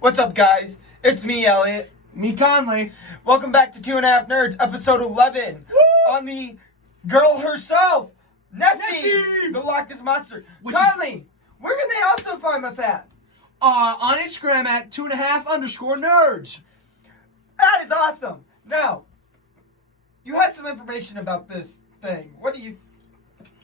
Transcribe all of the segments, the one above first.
What's up, guys? It's me, Elliot. Me, Conley. Welcome back to 2.5 Nerds, episode 11. Woo! On the girl herself, Nessie, Nessie! the Loch Ness Monster. Conley, where can they also find us at? On Instagram at 2.5_nerds. That is awesome. Now, you had some information about this thing. What do you...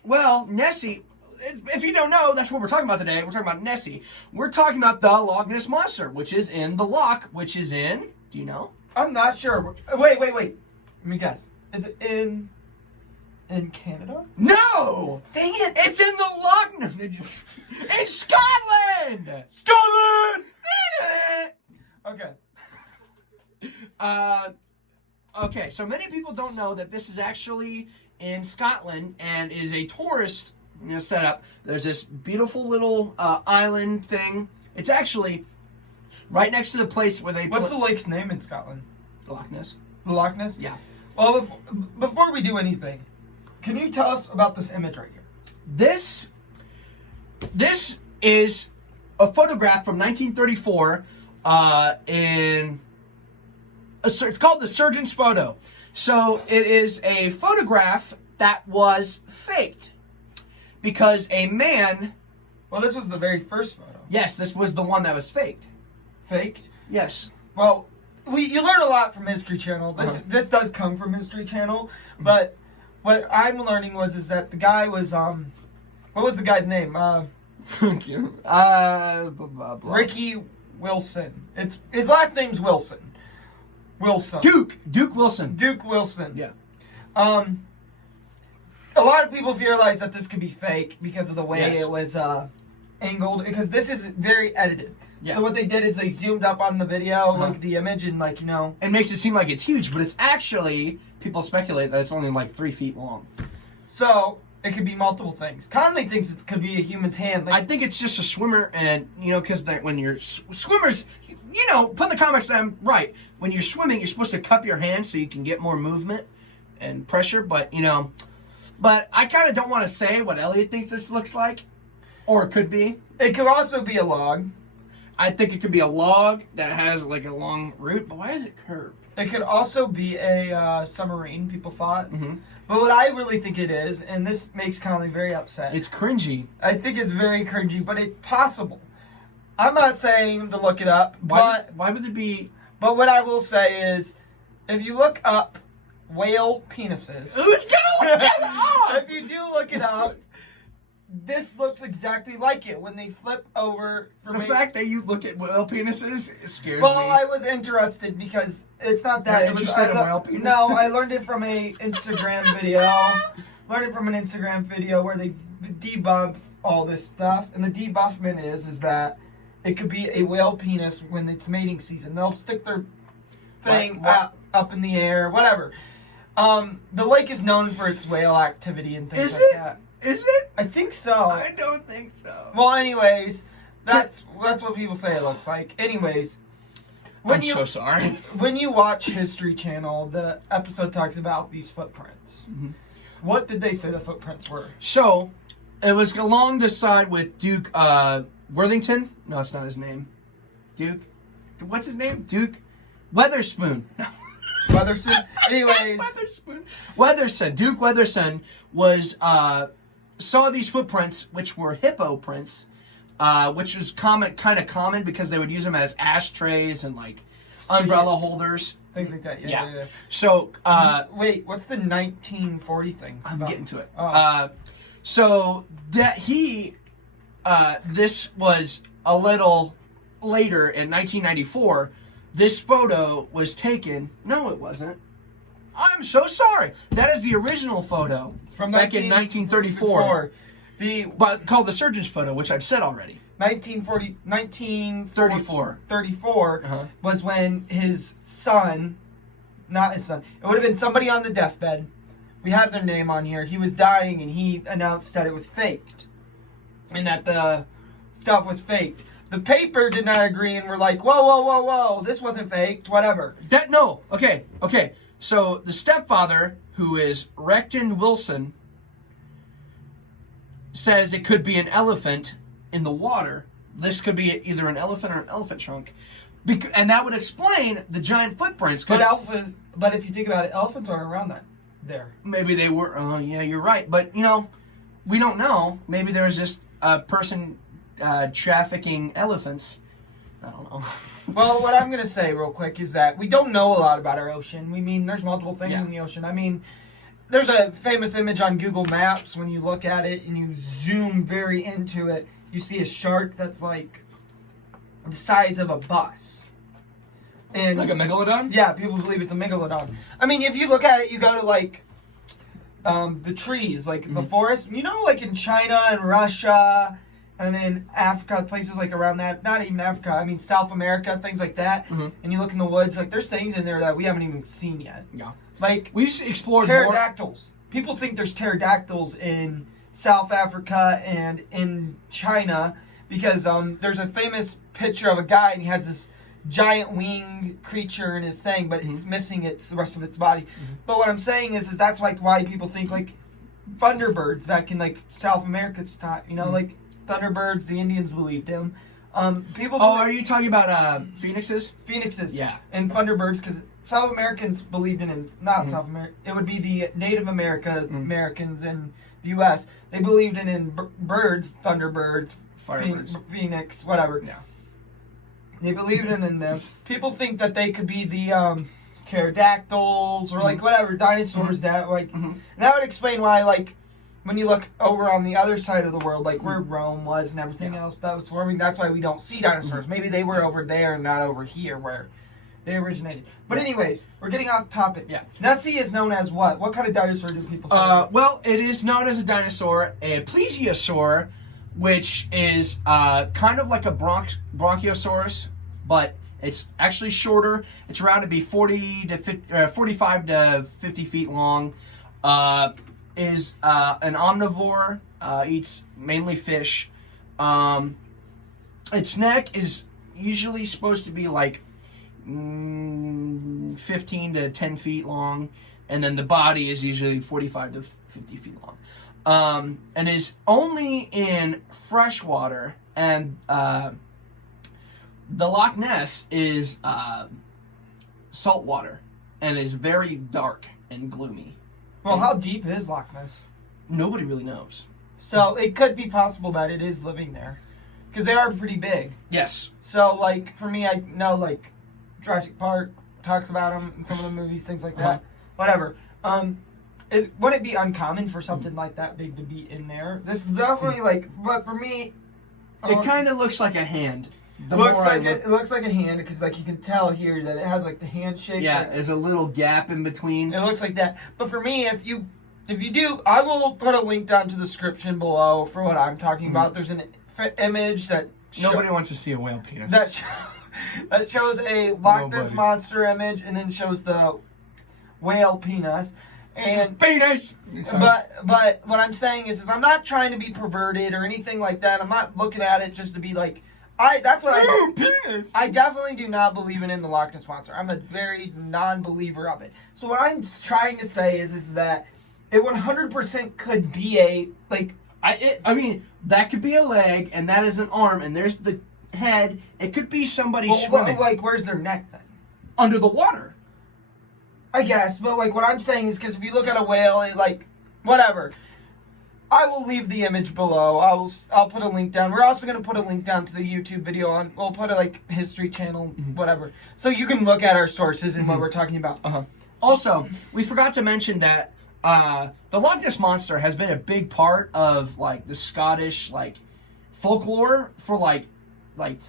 Well, Nessie, if you don't know, that's what we're talking about today. We're talking about Nessie. We're talking about the Loch Ness Monster, which is in the Loch, which is in... Do you know? I'm not sure. Wait. Let me guess. Is it in Canada? No! Dang it! It's in the Loch Ness. It's Scotland! Scotland! Okay. Okay, so many people don't know that this is actually in Scotland and is a tourist setup. There's this beautiful little island thing. It's actually right next to the place where they... What's the lake's name in Scotland? Loch Ness. The Loch Ness? Yeah. Well, before we do anything, can you tell us about this image right here? This is a photograph from 1934 it's called the surgeon's photo. So it is a photograph that was faked because a man... Well, this was the very first photo. Yes, this was the one that was faked. Faked? Yes. Well, you learn a lot from History Channel. This does come from History Channel, but what I'm learning is that the guy was what was the guy's name? Ricky Wilson. His last name's Wilson. Duke Wilson. Duke Wilson. Yeah. A lot of people realize that this could be fake because of the way Yes. it was angled, because this is very edited. Yeah. So what they did is they zoomed up on the video, like the image, and It makes it seem like it's huge, but it's actually, people speculate that it's only like 3 feet long. So it could be multiple things. Conley thinks it could be a human's hand. I think it's just a swimmer, and because when you're swimmers, put in the comments that I'm right. When you're swimming, you're supposed to cup your hands so you can get more movement and pressure. But but I kind of don't want to say what Elliot thinks this looks like, or it could be. It could also be a log. I think it could be a log that has like a long root, but why is it curved? It could also be a submarine, people thought. Mm-hmm. But what I really think it is, and this makes Conley very upset. It's cringy. I think it's very cringy, but it's possible. I'm not saying to look it up, Why would it be? But what I will say is, if you look up whale penises, Who's gonna look that up? if you do look it up, this looks exactly like it when they flip over. The fact that you look at whale penises scares me. Well, I was interested because it's not that. You're interested in whale penises? No, I learned it from a Instagram video. Learned it from an Instagram video where they debuff all this stuff, and the debuffment is that it could be a whale penis when it's mating season. They'll stick their thing up in the air, whatever. The lake is known for its whale activity and things that. Is it? I think so. I don't think so. Well, anyways, that's what people say it looks like. Anyways, I'm so sorry. When you watch History Channel, the episode talks about these footprints. Mm-hmm. What did they say the footprints were? So, it was along the side with Duke Worthington. No, that's not his name. Duke. What's his name? Duke Weatherspoon. No. Weatherspoon. Anyways, Weatherspoon. Duke Weatherspoon was saw these footprints, which were hippo prints, which was kind of common because they would use them as ashtrays and like umbrella holders, things like that. Yeah. So wait, what's the 1940 thing? I'm getting to it. Oh. So that this was a little later in 1994. This photo was taken. No, it wasn't. I'm so sorry. That is the original photo from back in 1934. But called the surgeon's photo, which I've said already. 1934 was when his son, not his son, it would have been somebody on the deathbed. We have their name on here. He was dying and he announced that it was faked. And that the stuff was faked. The paper did not agree and were like, whoa, this wasn't faked, whatever. Okay. So the stepfather, who is Recton Wilson, says it could be an elephant in the water this could be either an elephant or an elephant trunk. And that would explain the giant footprints. But if you think about it, elephants aren't around that there. Maybe they were. Oh, yeah, you're right. But, we don't know. Maybe there was just a person trafficking elephants. I don't know. Well, what I'm going to say real quick is that we don't know a lot about our ocean. There's multiple things in the ocean. There's a famous image on Google Maps. When you look at it and you zoom very into it, you see a shark that's like the size of a bus. And like a megalodon? Yeah, people believe it's a megalodon. If you look at it, you go to like the trees, like the forest. Like in China and Russia and then Africa, places like around that. Not even Africa, South America, things like that. Mm-hmm. And you look in the woods, like there's things in there that we haven't even seen yet. Yeah. Like we explored pterodactyls. More. People think there's pterodactyls in South Africa and in China because there's a famous picture of a guy and he has this giant winged creature in his thing, but it's missing the rest of its body. Mm-hmm. But what I'm saying is that's like why people think like Thunderbirds back in like South America's time. Like Thunderbirds, the Indians believed him. Are you talking about phoenixes? Phoenixes, yeah, and Thunderbirds because South Americans believed in not South America. It would be the Native Americans in the U.S. They believed in birds, Thunderbirds, Phoenix, whatever. Yeah. They believed in them. People think that they could be the pterodactyls or like whatever dinosaurs that like. And that would explain why like when you look over on the other side of the world, like where Rome was and everything else that was forming, that's why we don't see dinosaurs. Maybe they were over there and not over here where they originated. But anyways, we're getting off topic. Yeah. Nessie is known as what? What kind of dinosaur do people say? Well, it is known as a dinosaur, a plesiosaur, which is kind of like a bronchiosaurus, but it's actually shorter. It's around to be 45 to 50 feet long. Is an omnivore, eats mainly fish. Its neck is usually supposed to be like 15 to 10 feet long, and then the body is usually 45 to 50 feet long. And is only in freshwater, and the Loch Ness is saltwater and is very dark and gloomy. Well, how deep is Loch Ness? Nobody really knows. So it could be possible that it is living there, because they are pretty big. Yes. So like for me, I know like Jurassic Park talks about them in some of the movies, things like that. Whatever. Wouldn't it be uncommon for something like that big to be in there? This is definitely like, but for me, it kind of looks like a hand. It looks like a hand because like you can tell here that it has like the hand shape. Yeah, like, there's a little gap in between. It looks like that. But for me, if you do, I will put a link down to the description below for what I'm talking about. There's an image that nobody wants to see a whale penis. That shows a Loch Ness monster image and then shows the whale penis. And penis. But what I'm saying is I'm not trying to be perverted or anything like that. I'm not looking at it just to be like. Penis. I definitely do not believe in the Loch Ness monster. I'm a very non-believer of it. So what I'm trying to say is that it 100% could be a like. That could be a leg, and that is an arm, and there's the head. It could be somebody swimming. Like, where's their neck then? Under the water. I guess, but like what I'm saying is because if you look at a whale, it like whatever. I will leave the image below. I'll put a link down. We're also going to put a link down to the YouTube video on. We'll put a like history channel, whatever, so you can look at our sources and what we're talking about. Also, we forgot to mention that the Loch Ness monster has been a big part of like the Scottish like folklore for like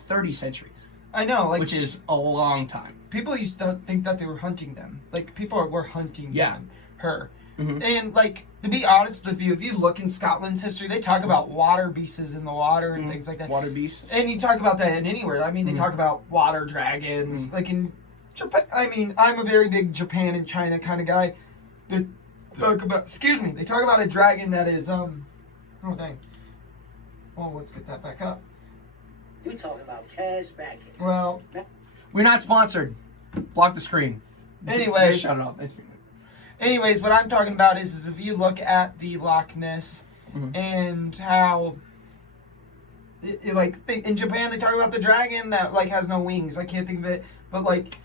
30 centuries. I know, like, which is a long time. People used to think that they were hunting them. Like people were hunting her. And like to be honest with you, if you look in Scotland's history, they talk about water beasts in the water and things like that. Water beasts. And you talk about that in anywhere. They talk about water dragons. Like in Japan, I'm a very big Japan and China kind of guy. They talk about a dragon that is oh dang. Oh, let's get that back up. You talking about cash backing? Well, we're not sponsored. Block the screen. Anyways, shut it off. Anyways, what I'm talking about is if you look at the Loch Ness and how in Japan they talk about the dragon that like has no wings. I can't think of it, but like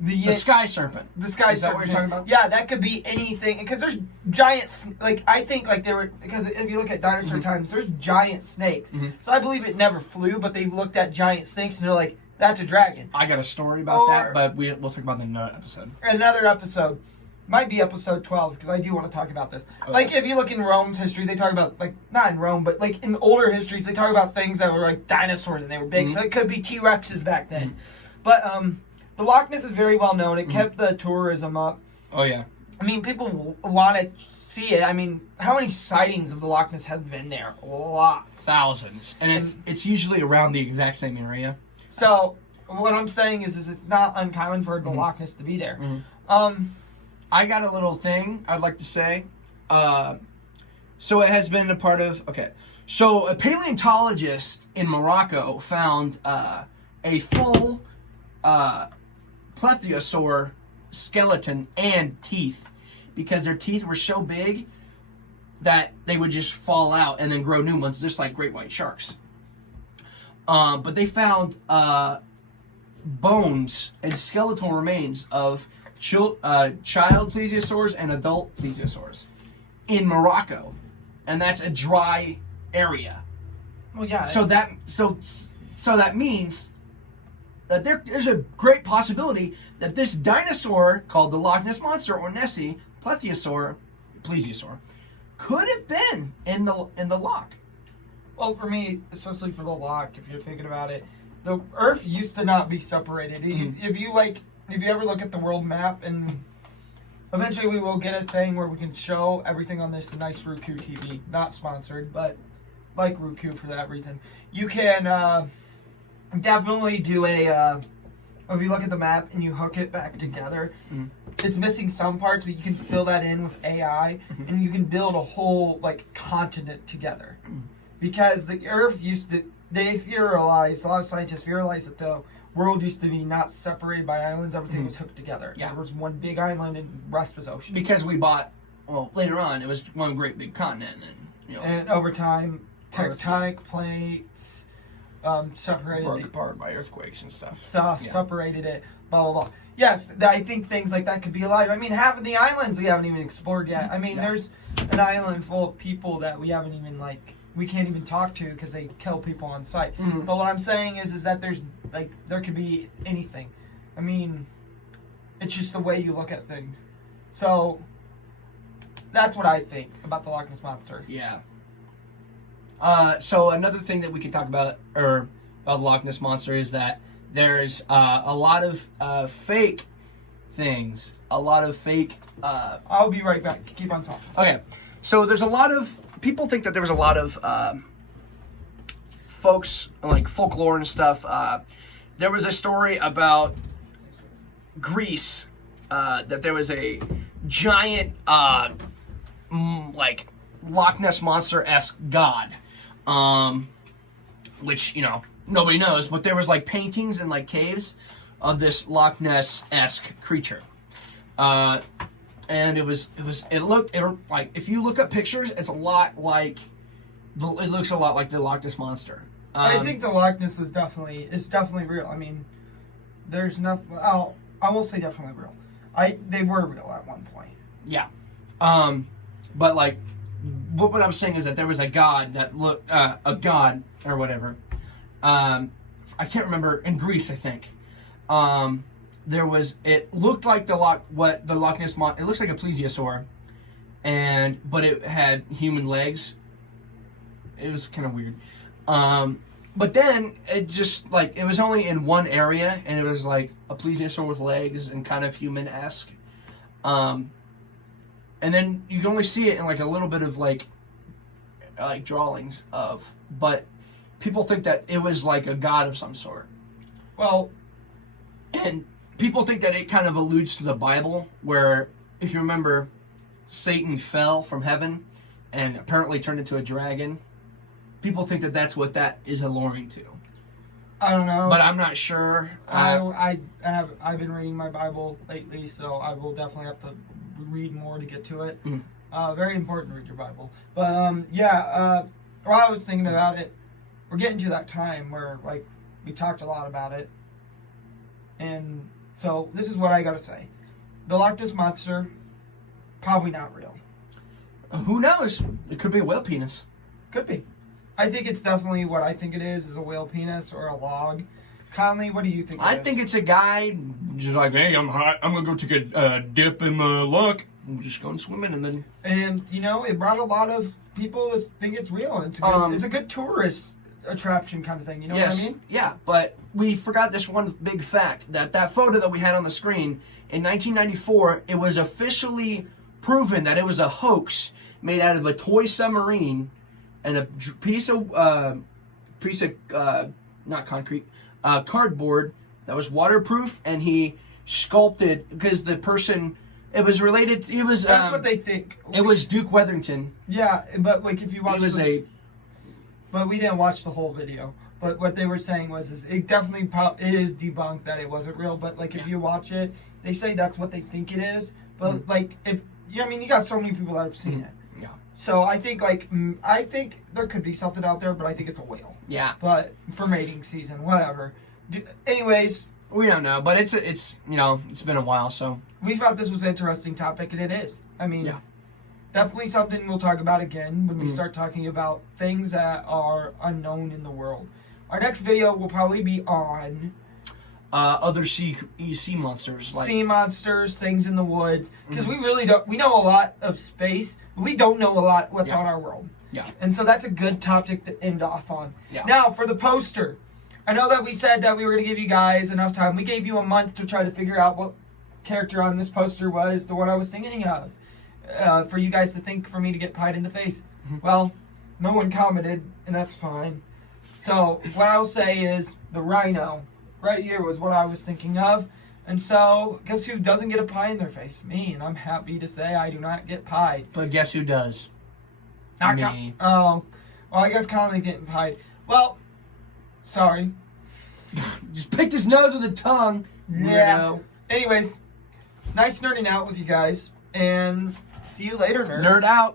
the sky serpent. The sky Is that serpent. what you're talking about? Yeah, that could be anything. Because there's giant, like I think like they were, because if you look at dinosaur times, there's giant snakes. So I believe it never flew, but they looked at giant snakes and they're like, that's a dragon. I got a story about that, but we'll talk about it in another episode. Another episode. Might be episode 12, because I do want to talk about this. Okay. Like, if you look in Rome's history, they talk about, like, not in Rome, but, like, in older histories, they talk about things that were, like, dinosaurs, and they were big, so it could be T-Rexes back then. But, the Loch Ness is very well known. It kept the tourism up. Oh, yeah. I mean, people want to see it. I mean, how many sightings of the Loch Ness have been there? A lot. Thousands. And it's usually around the exact same area. So, what I'm saying is it's not uncommon for the Loch Ness to be there. I got a little thing I'd like to say. So it has been a part of... Okay. So a paleontologist in Morocco found a full plesiosaur skeleton and teeth, because their teeth were so big that they would just fall out and then grow new ones, just like great white sharks. But they found bones and skeletal remains of child plesiosaurs and adult plesiosaurs in Morocco, and that's a dry area. Well, yeah. So that means that there's a great possibility that this dinosaur called the Loch Ness monster or Nessie plesiosaur could have been in the loch. Well, for me, especially for the loch, if you're thinking about it, the Earth used to not be separated. If you ever look at the world map, and eventually we will get a thing where we can show everything on this nice Roku TV, not sponsored, but like Roku for that reason. You can definitely do if you look at the map and you hook it back together, it's missing some parts, but you can fill that in with AI, and you can build a whole like continent together. Because the Earth they theorized, a lot of scientists theorized that the world used to be not separated by islands, everything was hooked together. Yeah. There was one big island and the rest was ocean. Because later on, it was one great big continent. And over time, tectonic plates separated broke apart by earthquakes and stuff. Separated it, blah, blah, blah. Yes, I think things like that could be alive. I mean, half of the islands we haven't even explored yet. I mean, there's an island full of people that we haven't even, we can't even talk to because they kill people on sight. But what I'm saying is that there could be anything. I mean, it's just the way you look at things. So, that's what I think about the Loch Ness Monster. Yeah. So another thing that we could talk about, about the Loch Ness Monster, is that there's a lot of fake things. A lot of fake... I'll be right back. Keep on talking. Okay. So there's a lot of... People think that there was a lot of folks, like folklore and stuff. There was a story about Greece, that there was a giant, like, Loch Ness Monster-esque god, which, nobody knows, but there was, like, paintings in, like, caves of this Loch Ness-esque creature. And it looked like, if you look up pictures, it looks a lot like the Loch Ness Monster. I think the Loch Ness is definitely real. I mean, there's nothing, I will say definitely real. They were real at one point. Yeah. But like, what I'm saying is that there was a god that looked, a god or whatever. I can't remember, in Greece, I think. It looked like the Loch Ness Monster, it looks like a plesiosaur, but it had human legs. It was kind of weird. But then it just, like, it was only in one area, and it was like a plesiosaur with legs and kind of human-esque. And then you can only see it in like a little bit of like drawings but people think that it was like a god of some sort. Well, and people think that it kind of alludes to the Bible, where, if you remember, Satan fell from heaven and apparently turned into a dragon. People think that that's what that is alluring to. I don't know. But I'm not sure. I've been reading my Bible lately, so I will definitely have to read more to get to it. Very important to read your Bible. But, while I was thinking about it, we're getting to that time where, like, we talked a lot about it. And so this is what I gotta say. The Loch Ness Monster, probably not real. Who knows? It could be a whale penis. Could be. I think it's definitely what I think it is a whale penis or a log. Conley, what do you think I think it's a guy just like, hey, I'm hot. I'm going to go take a dip in the loch. I'm just going swimming and then... And, you know, it brought a lot of people to think it's real. And it's a good tourist attraction kind of thing. You know what I mean? Yeah, but we forgot this one big fact. That photo that we had on the screen, in 1994, it was officially proven that it was a hoax made out of a toy submarine and a piece of not concrete, cardboard that was waterproof, and he sculpted, because the person, it was related, it was... That's what they think. It was Duke Weatherington. Yeah, but like if you watch... But we didn't watch the whole video. But what they were saying was, it definitely it is debunked that it wasn't real. But like if you watch it, they say that's what they think it is. But like you got so many people that have seen it. Yeah. So I think I think there could be something out there, but I think it's a whale. Yeah. But for mating season, whatever. Anyways, we don't know, but it's it's been a while, so we thought this was an interesting topic, and it is. I mean, yeah. Definitely something we'll talk about again when we start talking about things that are unknown in the world. Our next video will probably be on other sea monsters, like sea monsters, things in the woods, because we really don't. We know a lot of space, but we don't know a lot what's on our world. Yeah. And so that's a good topic to end off on. Yeah. Now for the poster, I know that we said that we were going to give you guys enough time. We gave you a month to try to figure out what character on this poster was the one I was thinking of. For you guys to think for me to get pied in the face. Well, no one commented, and that's fine. So what I'll say is the rhino right here was what I was thinking of. And so guess who doesn't get a pie in their face? Me, and I'm happy to say I do not get pied. But guess who does? Not me. Well, I guess Conley's getting pied. Well, sorry. Just picked his nose with a tongue. Yeah. Weirdo. Anyways, nice nerding out with you guys, and see you later, nerds. Nerd out.